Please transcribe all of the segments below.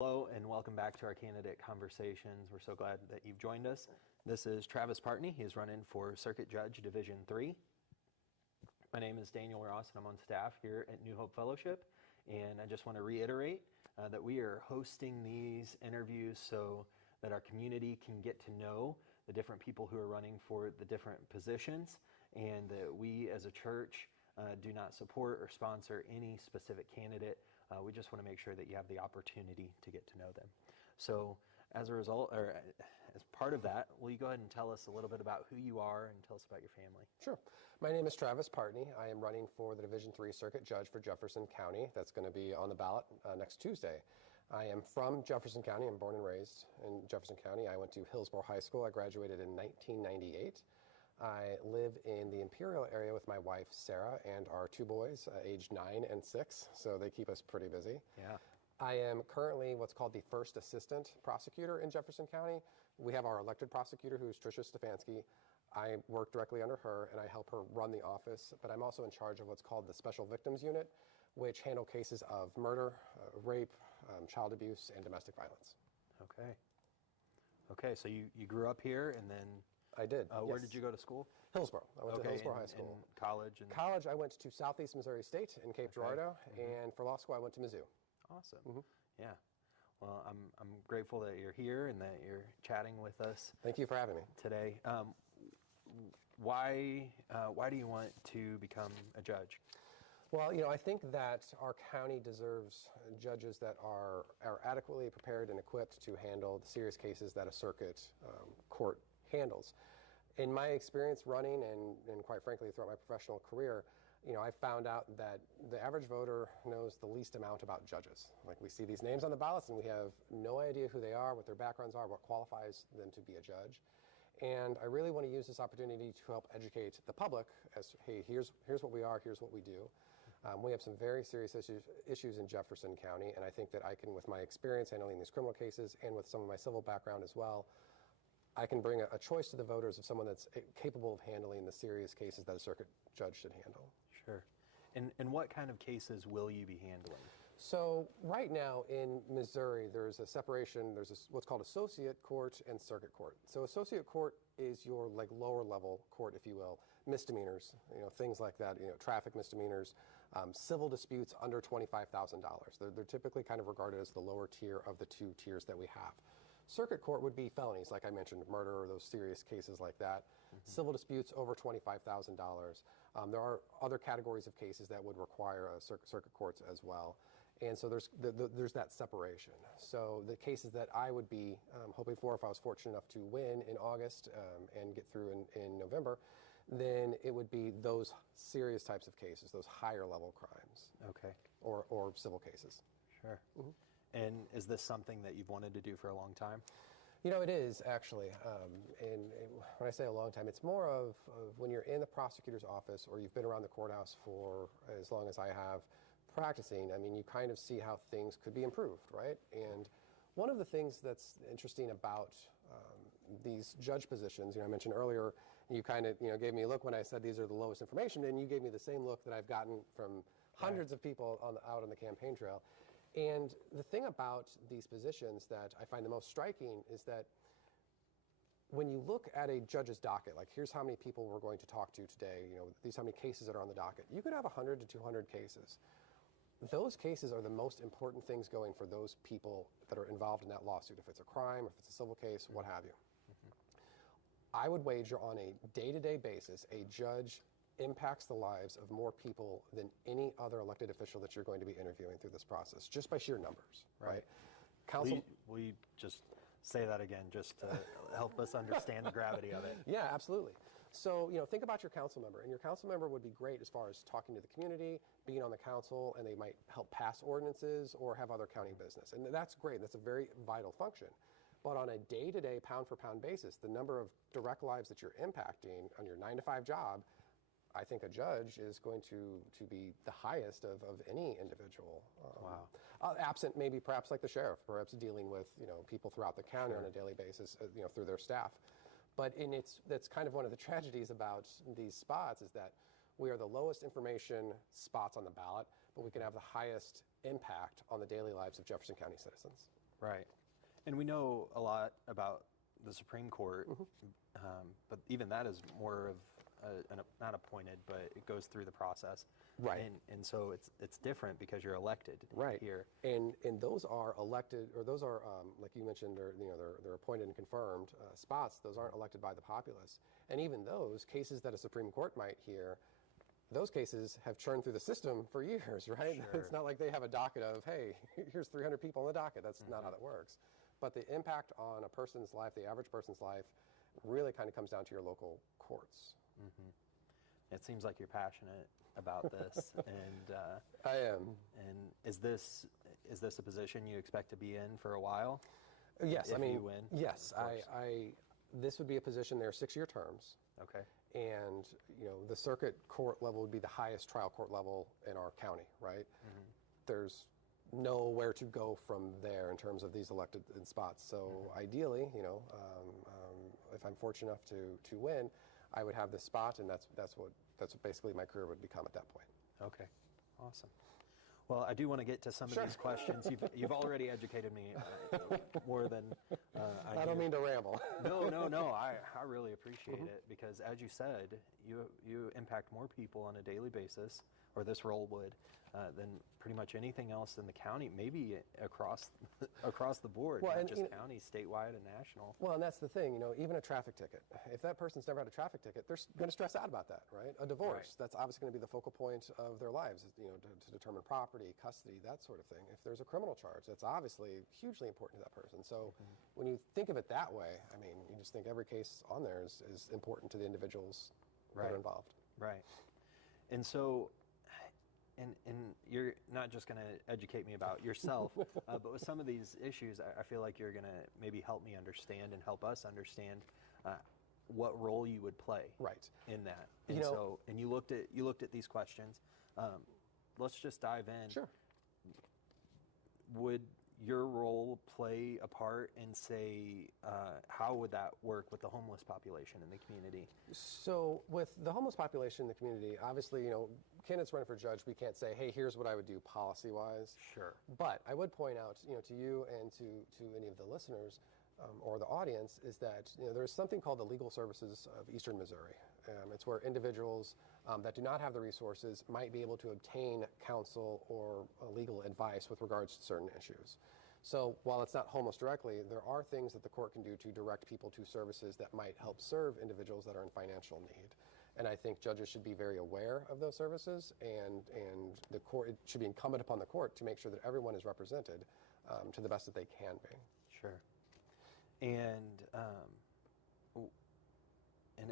Hello and welcome back to our candidate conversations. We're so glad that you've joined us. This is Travis Partney. He is running for Circuit Judge Division 3. My name is Daniel Ross and I'm on staff here at New Hope Fellowship. And I just want to reiterate that we are hosting these interviews so that our community can get to know the different people who are running for the different positions, and that we as a church do not support or sponsor any specific candidate. We just want to make sure that you have the opportunity to get to know them. So as a result, or as part of that, will you go ahead and tell us a little bit about who you are and tell us about your family? Sure. My name is Travis Partney. I am running for the Division 3 Circuit Judge for Jefferson County. That's going to be on the ballot next Tuesday. I am from Jefferson County. I'm born and raised in Jefferson County. I went to Hillsborough High School. I graduated in 1998. I live in the Imperial area with my wife, Sarah, and our two boys, aged 9 and 6, so they keep us pretty busy. Yeah. I am currently what's called the first assistant prosecutor in Jefferson County. We have our elected prosecutor, who is Tricia Stefanski. I work directly under her, and I help her run the office, but I'm also in charge of what's called the Special Victims Unit, which handle cases of murder, rape, child abuse, and domestic violence. Okay. Okay, so you grew up here and then... I did. Where yes. did you go to school? Hillsborough. I went to Hillsborough High School. And college? College, I went to Southeast Missouri State in Cape Girardeau, and for law school, I went to Mizzou. Awesome. Yeah. Well, I'm grateful that you're here and that you're chatting with us. Thank you for having me today. Why do you want to become a judge? Well, I think that our county deserves judges that are adequately prepared and equipped to handle the serious cases that a circuit court handles. In my experience running and quite frankly throughout my professional career, I found out that the average voter knows the least amount about judges. Like, we see these names on the ballots and we have no idea who they are, what their backgrounds are, what qualifies them to be a judge. And I really want to use this opportunity to help educate the public as, hey, here's what we are, here's what we do. We have some very serious issues in Jefferson County, and I think that I can, with my experience handling these criminal cases and with some of my civil background as well, I can bring a choice to the voters of someone that's capable of handling the serious cases that a circuit judge should handle. Sure. And what kind of cases will you be handling? So right now in Missouri, there's a separation. There's what's called associate court and circuit court. So associate court is your lower level court, if you will, misdemeanors, things like that, traffic misdemeanors, civil disputes under $25,000. They're typically kind of regarded as the lower tier of the two tiers that we have. Circuit court would be felonies, like I mentioned, murder or those serious cases like that. Civil disputes over $25,000. There are other categories of cases that would require circuit courts as well. And so there's that separation. So the cases that I would be hoping for, if I was fortunate enough to win in August and get through in November, then it would be those serious types of cases, those higher level crimes. Okay. Or civil cases. Sure. And is this something that you've wanted to do for a long time? It is, actually. And when I say a long time, it's more of when you're in the prosecutor's office or you've been around the courthouse for as long as I have practicing, you kind of see how things could be improved, right? And one of the things that's interesting about these judge positions, I mentioned earlier, you kind of gave me a look when I said these are the lowest information, and you gave me the same look that I've gotten from hundreds of people out on the campaign trail. And the thing about these positions that I find the most striking is that when you look at a judge's docket, like here's how many people we're going to talk to today, these how many cases that are on the docket, you could have 100 to 200 cases. Those cases are the most important things going for those people that are involved in that lawsuit, if it's a crime, if it's a civil case, what have you. I would wager on a day-to-day basis, a judge impacts the lives of more people than any other elected official that you're going to be interviewing through this process, just by sheer numbers, right? Council, will you just say that again, just to help us understand the gravity of it? Yeah, absolutely. So, think about your council member, and your council member would be great as far as talking to the community, being on the council, and they might help pass ordinances or have other county business. And that's great. That's a very vital function. But on a day-to-day, pound-for-pound basis, the number of direct lives that you're impacting on your 9-to-5 job, I think a judge is going to be the highest of any individual. Wow. Absent maybe perhaps like the sheriff, perhaps dealing with people throughout the county on a daily basis, through their staff. But that's kind of one of the tragedies about these spots is that we are the lowest information spots on the ballot, but we can have the highest impact on the daily lives of Jefferson County citizens. Right. And we know a lot about the Supreme Court, but even that is more of not appointed, but it goes through the process. Right. And so it's different because you're elected Right. here. And those are elected, or those are, like you mentioned, they're appointed and confirmed spots. Those aren't elected by the populace. And even those cases that a Supreme Court might hear, those cases have churned through the system for years, right? Sure. It's not like they have a docket of, hey, here's 300 people on the docket. That's not how that works. But the impact on a person's life, the average person's life, really kind of comes down to your local courts. It seems like you're passionate about this, and I am. And is this a position you expect to be in for a while? Yes, if I mean, you win, yes, this would be a position. They're 6-year terms. Okay. And the circuit court level would be the highest trial court level in our county, right? There's nowhere to go from there in terms of these elected spots. So ideally, if I'm fortunate enough to win, I would have this spot, and that's what basically my career would become at that point. Okay, awesome. Well, I do want to get to some of these questions. You've already educated me more than I don't mean to ramble. No. I really appreciate it because, as you said, you impact more people on a daily basis, or this role would, than pretty much anything else in the county, maybe across the board, Well, not and, just county, statewide, and national. Well, and that's the thing, even a traffic ticket. If that person's never had a traffic ticket, they're going to stress out about that, right? A divorce, that's obviously going to be the focal point of their lives, to determine property, custody, that sort of thing. If there's a criminal charge, that's obviously hugely important to that person. So when you think of it that way, I mean, you just think every case on there is important to the individuals that are involved. Right. And so, and you're not just going to educate me about yourself, but with some of these issues, I feel like you're going to maybe help me understand and help us understand what role you would play in that. And and you looked at these questions. Let's just dive in. Sure. Would your role play a part in, say, how would that work with the homeless population in the community? So with the homeless population in the community, obviously, candidates running for judge, we can't say, hey, here's what I would do policy-wise. Sure. But I would point out, to you and to any of the listeners or the audience, is that there's something called the Legal Services of Eastern Missouri. It's where individuals that do not have the resources might be able to obtain counsel or legal advice with regards to certain issues. So while it's not homeless directly, there are things that the court can do to direct people to services that might help serve individuals that are in financial need. And I think judges should be very aware of those services, and the court, it should be incumbent upon the court to make sure that everyone is represented to the best that they can be. Sure.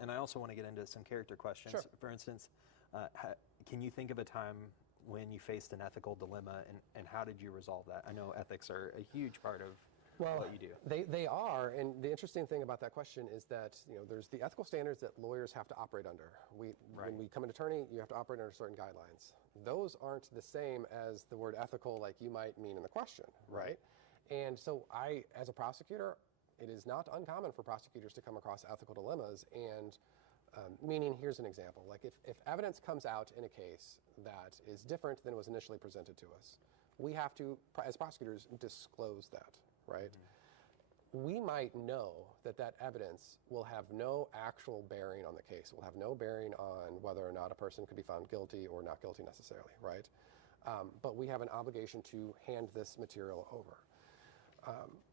And I also want to get into some character questions. Sure. For instance, can you think of a time when you faced an ethical dilemma, and how did you resolve that? I know ethics are a huge part of what you do. They are, and the interesting thing about that question is that there's the ethical standards that lawyers have to operate under. When we become an attorney, you have to operate under certain guidelines. Those aren't the same as the word ethical like you might mean in the question, right? And so as a prosecutor, it is not uncommon for prosecutors to come across ethical dilemmas, and meaning, here's an example. Like if evidence comes out in a case that is different than was initially presented to us, we have to, as prosecutors, disclose that, right? We might know that evidence will have no actual bearing on the case, will have no bearing on whether or not a person could be found guilty or not guilty necessarily, right? But we have an obligation to hand this material over.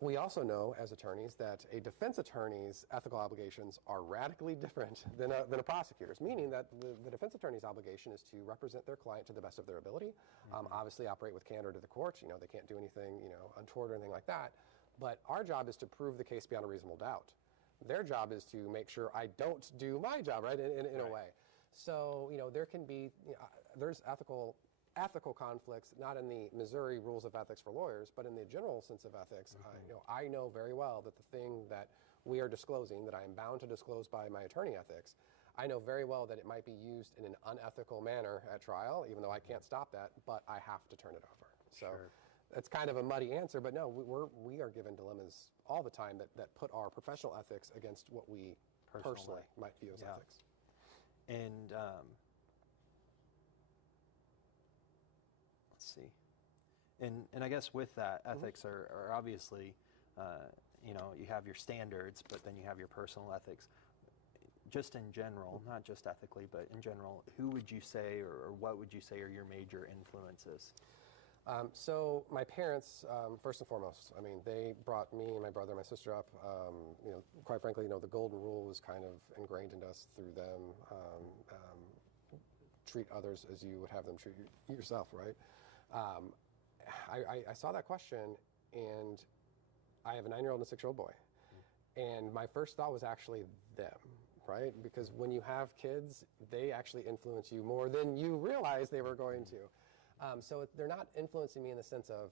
We also know, as attorneys, that a defense attorney's ethical obligations are radically different than a prosecutor's, meaning that the defense attorney's obligation is to represent their client to the best of their ability, obviously operate with candor to the court. They can't do anything, untoward or anything like that. But our job is to prove the case beyond a reasonable doubt. Their job is to make sure I don't do my job, right, in a way. So, there can be, there's ethical conflicts, not in the Missouri rules of ethics for lawyers, but in the general sense of ethics. I know very well that the thing that we are disclosing, that I am bound to disclose by my attorney ethics, I know very well that it might be used in an unethical manner at trial, even though I can't stop that, but I have to turn it over. So it's kind of a muddy answer, but no, we are given dilemmas all the time that put our professional ethics against what we personally might view as ethics. And let's see. And I guess with that, ethics are obviously, you have your standards, but then you have your personal ethics. Just in general, not just ethically, but in general, who would you say or what would you say are your major influences? So my parents, first and foremost, I mean, they brought me and my brother and my sister up. Quite frankly, the golden rule was kind of ingrained in us through them. Treat others as you would have them treat yourself, right? I saw that question, and I have a 9-year-old and a 6-year-old boy. And my first thought was actually them, right? Because when you have kids, they actually influence you more than you realize they were going to. So they're not influencing me in the sense of,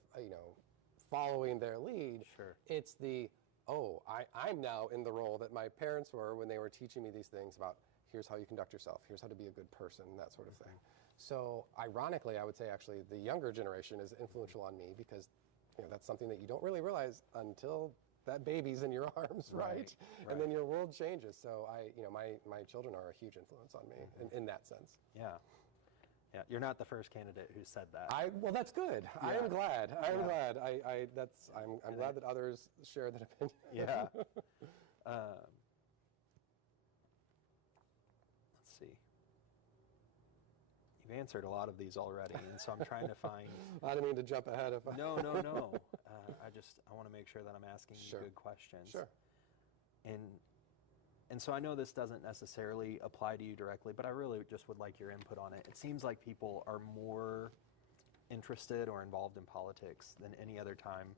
following their lead. Sure. It's I'm now in the role that my parents were when they were teaching me these things about here's how you conduct yourself, here's how to be a good person, that sort of thing. So ironically, I would say actually the younger generation is influential on me because that's something that you don't really realize until that baby's in your arms, right? And then your world changes. So my children are a huge influence on me in that sense. Yeah. Yeah, you're not the first candidate who said that. Well, that's good. Yeah. I am glad. I'm glad. I'm glad that others share that opinion. Yeah. Let's see. You've answered a lot of these already, and so I'm trying to find. I didn't mean to jump ahead. No. I want to make sure that I'm asking you good questions. Sure. And so I know this doesn't necessarily apply to you directly, but I really just would like your input on it. It seems like people are more interested or involved in politics than any other time,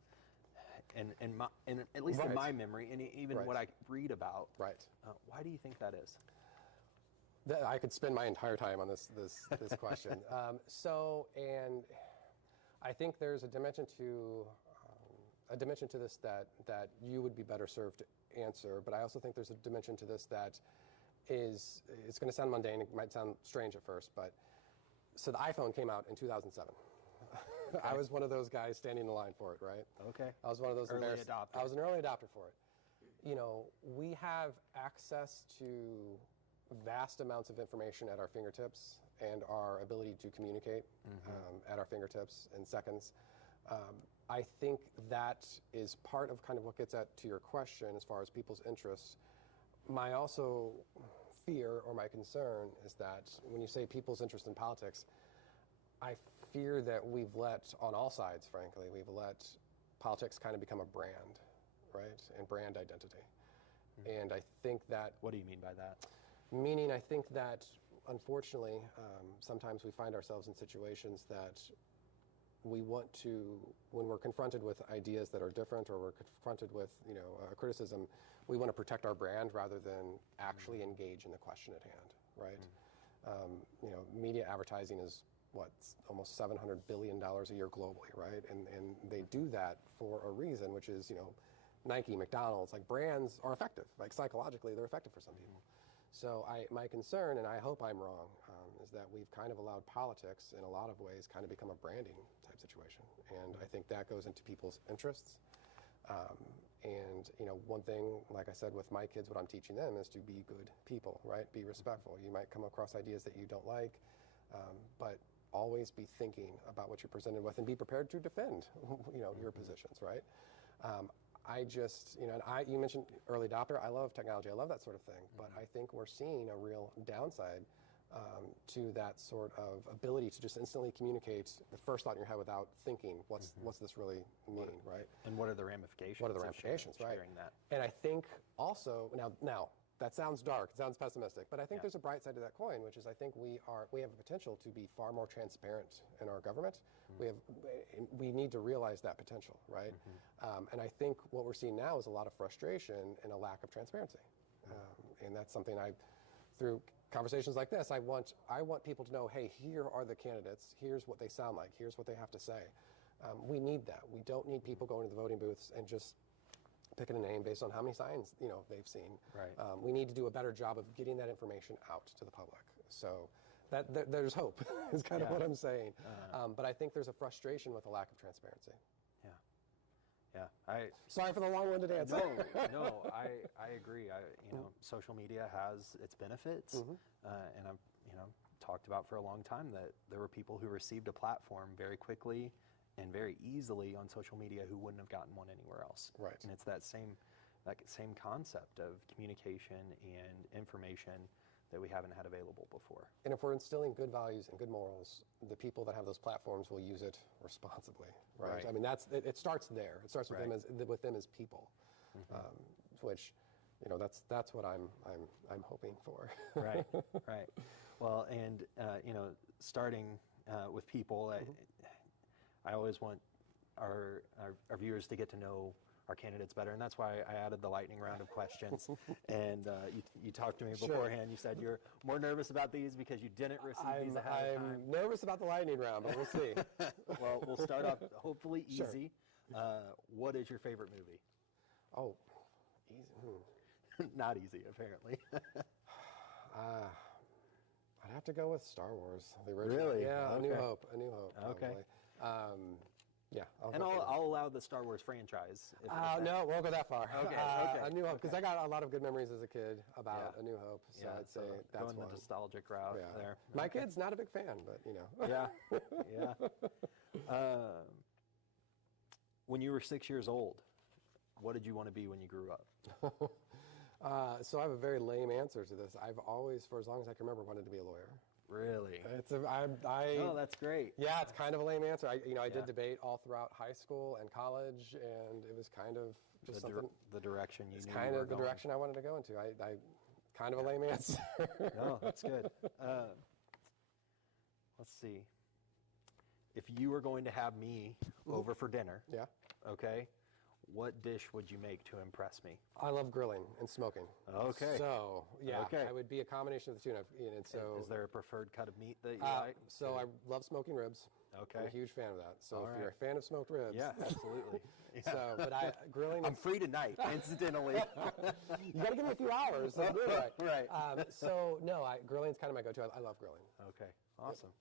and at least in my memory, and even what I read about. Right. Why do you think that is? I could spend my entire time on this question. And I think there's a dimension to this that you would be better served to answer, but I also think there's a dimension to this that it's going to sound mundane, it might sound strange at first, so the iPhone came out in 2007. Okay. I was one of those guys standing in line for it, right? Okay. I was one of those early adopter. I was an early adopter for it. We have access to vast amounts of information at our fingertips and our ability to communicate at our fingertips in seconds. I think that is part of kind of what gets at to your question as far as people's interests. My also fear or my concern is that when you say people's interest in politics, I fear that we've let, on all sides, frankly, we've let politics kind of become a brand, right? And brand identity. And I think that... What do you mean by that? Meaning I think that, unfortunately, sometimes we find ourselves in situations that we want to, when we're confronted with ideas that are different or we're confronted with, a criticism, we want to protect our brand rather than actually engage in the question at hand, right? Media advertising is, almost $700 billion a year globally, right? And they do that for a reason, which is, Nike, McDonald's, like brands are effective. Like psychologically, they're effective for some people. So my concern, and I hope I'm wrong, is that we've kind of allowed politics in a lot of ways kind of become a branding type situation. And I think that goes into people's interests. One thing, like I said, with my kids, what I'm teaching them is to be good people, right? Be respectful. You might come across ideas that you don't like, but always be thinking about what you're presented with and be prepared to defend, your positions, right? You mentioned early adopter. I love technology. I love that sort of thing. But I think we're seeing a real downside to that sort of ability to just instantly communicate the first thought in your head without thinking, what's this really mean, right? And what are the ramifications? What are the ramifications, right? Sharing that? And I think also, now that sounds dark, it sounds pessimistic, but I think there's a bright side to that coin, which is I think we have a potential to be far more transparent in our government. We need to realize that potential, right? And I think what we're seeing now is a lot of frustration and a lack of transparency. And that's something through conversations like this, I want people to know, hey, here are the candidates, here's what they sound like, here's what they have to say. We need that. We don't need people going to the voting booths and just picking a name based on how many signs they've seen. Right. We need to do a better job of getting that information out to the public. So there's hope is kind of what I'm saying. But I think there's a frustration with a lack of transparency. Yeah. Sorry for the long-winded answer. No, I agree. Social media has its benefits, and I've talked about for a long time that there were people who received a platform very quickly and very easily on social media who wouldn't have gotten one anywhere else. Right. And it's that same concept of communication and information that we haven't had available before. And if we're instilling good values and good morals, the people that have those platforms will use it responsibly, right? Right. I mean, it starts there. It starts with Right. with them as people, which, that's what I'm hoping for. Right, right. Well, and starting with people, I always want our viewers to get to know our candidates better, and that's why I added the lightning round of questions. And you talked to me beforehand. You said you're more nervous about these because you didn't receive these ahead of time. I'm nervous about the lightning round, but we'll see. Well, we'll start off hopefully easy. What is your favorite movie? Oh, easy. Not easy, apparently. I'd have to go with Star Wars, the original. Really? Yeah, Okay. A New Hope. Probably. Okay. Yeah. I'll allow the Star Wars franchise. If no, won't go that far. Okay, A New Hope, because I got a lot of good memories as a kid about A New Hope, so I'd say that's going one. the nostalgic route there. My kid's not a big fan, but Yeah. When you were 6 years old, what did you want to be when you grew up? So I have a very lame answer to this. I've always, for as long as I can remember, wanted to be a lawyer. Really? Oh, that's great. Yeah, it's kind of a lame answer. I did debate all throughout high school and college, and it was kind of just the direction you knew. It's kind of the direction I wanted to go into. I kind of a lame answer. No, that's good. Let's see. If you were going to have me over for dinner, okay, what dish would you make to impress me? I love grilling and smoking. Okay. So, I would be a combination of the two. And so, is there a preferred cut of meat that you like? So I love smoking ribs. Okay. I'm a huge fan of that. So All if right. you're a fan of smoked ribs. Yeah, absolutely. Yeah. So, but grilling. I'm free tonight, incidentally. You got to give me a few hours. So do it Right. So no, grilling's kind of my go-to. I love grilling. Okay. Awesome.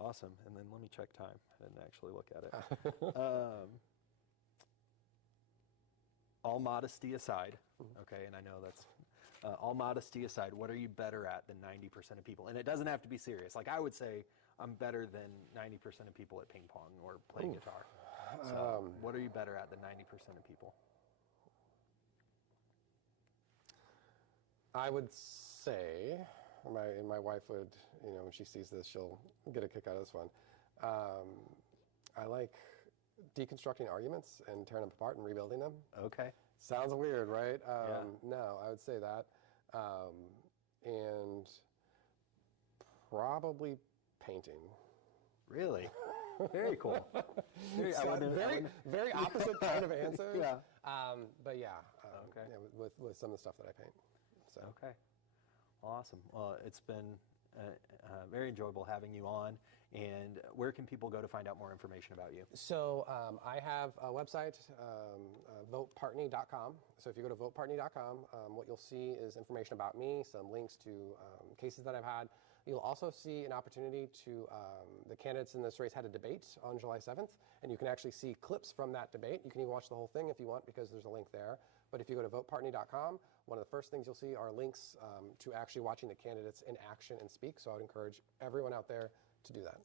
Awesome. And then let me check time. I didn't actually look at it. All modesty aside, okay, and I know that's all modesty aside, what are you better at than 90% of people? And it doesn't have to be serious. Like I would say I'm better than 90% of people at ping pong or playing guitar. So what are you better at than 90% of people? I would say, my wife would, when she sees this, she'll get a kick out of this one. I like deconstructing arguments and tearing them apart and rebuilding them. Okay. Sounds weird, right? No, I would say that. And probably painting. Really? Very cool. Very opposite kind of answer. But okay. With some of the stuff that I paint. So. Okay. Awesome. Well, it's been very enjoyable having you on. And where can people go to find out more information about you? So I have a website, votepartney.com. So if you go to votepartney.com, what you'll see is information about me, some links to cases that I've had. You'll also see an opportunity to, the candidates in this race had a debate on July 7th, and you can actually see clips from that debate. You can even watch the whole thing if you want, because there's a link there. But if you go to votepartney.com, one of the first things you'll see are links to actually watching the candidates in action and speak. So I would encourage everyone out there to do that.